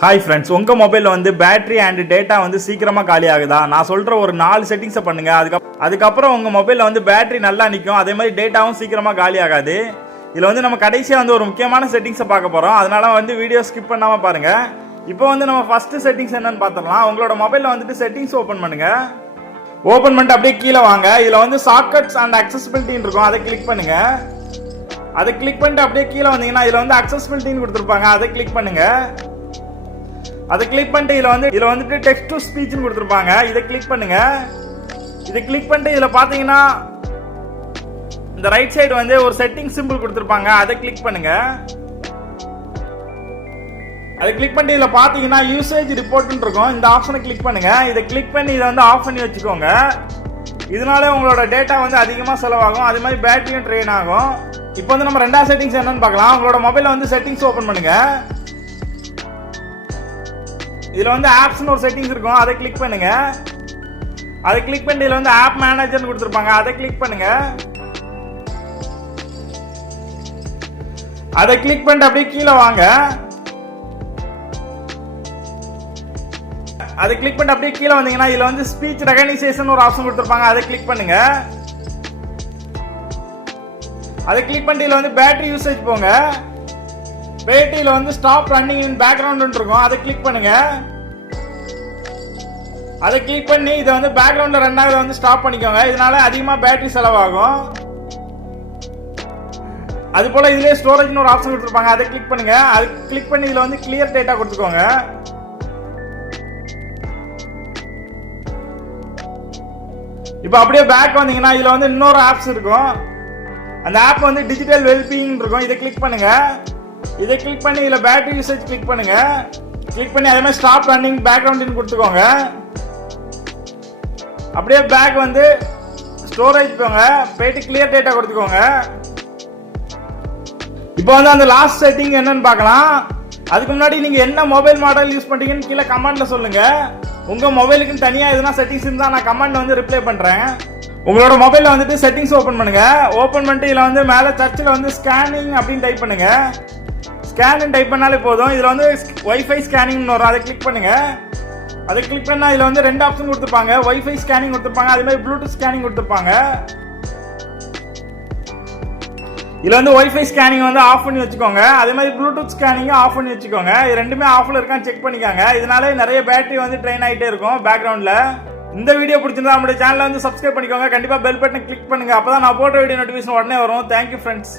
Hi friends, உங்கள் மொபைலில் வந்து பேட்டரி அண்ட் டேட்டா வந்து சீக்கிரமாக காலி ஆகுதா? நான் சொல்கிற ஒரு 4 செட்டிங்ஸை பண்ணுங்கள். அதுக்கப்புறம் உங்கள் மொபைலில் வந்து பேட்டரி நல்லா நிற்கும், அதே மாதிரி டேட்டாவும் சீக்கிரமாக காலி ஆகாது. இதில் வந்து நம்ம கடைசியாக வந்து ஒரு முக்கியமான செட்டிங்ஸை பார்க்க போகிறோம். அதனால வந்து வீடியோ ஸ்கிப் பண்ணாமல் பாருங்கள். இப்போ வந்து நம்ம ஃபஸ்ட்டு செட்டிங்ஸ் என்னன்னு பார்த்துடலாம். உங்களோட மொபைலில் வந்துட்டு செட்டிங்ஸ் ஓப்பன் பண்ணுங்கள். ஓப்பன் பண்ணிட்டு அப்படியே கீழே வாங்க. இதில் வந்து ஷார்ட்கட்ஸ் அண்ட் அக்சசிபிலிட்டின்னு இருக்கும், அதை கிளிக் பண்ணுங்கள். அதை கிளிக் பண்ணிட்டு அப்படியே கீழே வந்தீங்கன்னா இதில் வந்து அக்சசிபிலிட்டின்னு கொடுத்துருப்பாங்க, அதை கிளிக் பண்ணுங்கள். அதை கிளிக் பண்ணிட்டு இதில் வந்துட்டு டெக்ஸ்ட் டு ஸ்பீச்னு கொடுத்துருப்பாங்க, இதை கிளிக் பண்ணுங்க. இதை கிளிக் பண்ணிட்டு இதில் பார்த்தீங்கன்னா இந்த ரைட் சைடு வந்து ஒரு செட்டிங் சிம்பிள் கொடுத்துருப்பாங்க, அதை கிளிக் பண்ணுங்க. அதை கிளிக் பண்ணிட்டு இதில் பார்த்தீங்கன்னா யூசேஜ் ரிப்போர்ட்னு இருக்கும், இந்த ஆப்ஷனை கிளிக் பண்ணுங்க. இதை கிளிக் பண்ணி இதை வந்து ஆஃப் பண்ணி வச்சுக்கோங்க. இதனால உங்களோட டேட்டா வந்து அதிகமாக செலவாகும், அதே மாதிரி பேட்டரியும் ட்ரெயின் ஆகும். இப்போ வந்து நம்ம ரெண்டாவது செட்டிங்ஸ் என்னன்னு பார்க்கலாம். உங்களோட மொபைலில் வந்து செட்டிங்ஸ் ஓப்பன் பண்ணுங்க. இதில் வந்து ஆப்ஸ்னு ஒரு செட்டிங்ஸ் இருக்கும், அதை கிளிக் பண்ணுங்க. அதை கிளிக் பண்ணி இதில் வந்து ஆப் மேனேஜர்னு கொடுத்துருப்பாங்க, அதை கிளிக் பண்ணுங்க. அதை கிளிக் பண்ணிட்டு அப்படியே கீழே வாங்க. அதை கிளிக் பண்ணிட்டு அப்படியே கீழே வந்தீங்கன்னா இதில் வந்து ஸ்பீச் ரெகனைசேஷன் ஒரு ஆப்ஷன் கொடுத்துருப்பாங்க, அதை கிளிக் பண்ணுங்க. அதை கிளிக் பண்ணிட்டு இதில் வந்து பேட்டரி யூசேஜ் போங்க. பேட்டரியில வந்து ஸ்டாப் ரன்னிங் இன் பேக்ரவுண்ட் இருக்கும், அதை கிளிக் பண்ணுங்க. அதை கிளிக் பண்ணி இதை வந்து பேக்ரவுண்ட்ல ரன் ஆகிறத வந்து ஸ்டாப் பண்ணிக்கோங்க, இதனால அதிகமாக பேட்டரி செலவாகும். அது போல இதுலயே ஸ்டோரேஜ்னு ஒரு ஆப்ஷன் கொடுத்துருப்பாங்க, அதை கிளிக் பண்ணுங்க. அது கிளிக் பண்ணி இதுல வந்து கிளியர் டேட்டா கொடுத்துக்கோங்க. இப்போ அப்படியே பேக் வந்தீங்கன்னா இதுல வந்து இன்னொரு ஆப்ஸ் இருக்கும், அந்த ஆப் வந்து டிஜிட்டல் வெல்பீயிங் இருக்கும், இதை கிளிக் பண்ணுங்க. இதை கிளிக் பண்ணி இதில் பேட்டரி யூசேஜ் கிளிக் பண்ணுங்க. கிளிக் பண்ணி அதே மாதிரி ஸ்டாப் ரன்னிங் பேக்ரவுண்ட் கொடுத்துக்கோங்க. அப்படியே பேக் வந்து ஸ்டோரேஜ் போங்க, போயிட்டு கிளியர் டேட்டா கொடுத்துக்கோங்க. இப்போ வந்து அந்த லாஸ்ட் செட்டிங் என்னன்னு பார்க்கலாம். அதுக்கு முன்னாடி நீங்க என்ன மொபைல் மாடல் யூஸ் பண்றீங்கன்னு கீழே கமெண்ட்ல சொல்லுங்க. உங்க மொபைலுக்கு தனியா எதுனா செட்டிங்ஸ் இருந்தா நான் கமெண்ட் வந்து ரிப்ளை பண்றேன். உங்களோட மொபைல்ல வந்துட்டு செட்டிங்ஸ் ஓபன் பண்ணுங்க. ஓபன் பண்ணிட்டு இதுல வந்து மேல சர்ச்சில் வந்து ஸ்கேனிங் அப்படின்னு டைப் பண்ணுங்க. ஸ்கேன் டைப் பண்ணாலே போதும். இதுல வந்து வைஃபை ஸ்கேனிங் வரும், அதை கிளிக் பண்ணுங்க. அதை கிளிக் பண்ணா இதுல வந்து 2 ஆப்ஷன் கொடுத்துருப்பாங்க, வைஃபை ஸ்கேனிங் கொடுத்துருப்பாங்க, அதே மாதிரி ப்ளூடூத் ஸ்கேனிங் கொடுத்துருப்பாங்க. இதுல வந்து வைஃபை ஸ்கேனிங் வந்து ஆஃப் பண்ணி வச்சுக்கோங்க, அதே மாதிரி ப்ளூடூத் ஸ்கேனிங் ஆஃப் பண்ணி வச்சுக்கோங்க. இது ரெண்டுமே ஆஃப்ல இருக்கான்னு செக் பண்ணிக்காங்க. இதனால நிறைய பேட்டரி வந்து ட்ரெயின் ஆகிட்டே இருக்கும் பேக்ரவுண்ட்ல. இந்த வீடியோ பிடிச்சிருந்தா நம்மளுடைய சேனலை வந்து சப்ஸ்கிரைப் பண்ணிக்கோங்க. கண்டிப்பா பெல் பட்டனை கிளிக் பண்ணுங்க, அப்பதான் நான் போட்ட வீடியோ நோட்டிஃபிகேஷன் உடனே வரும். Thank you friends.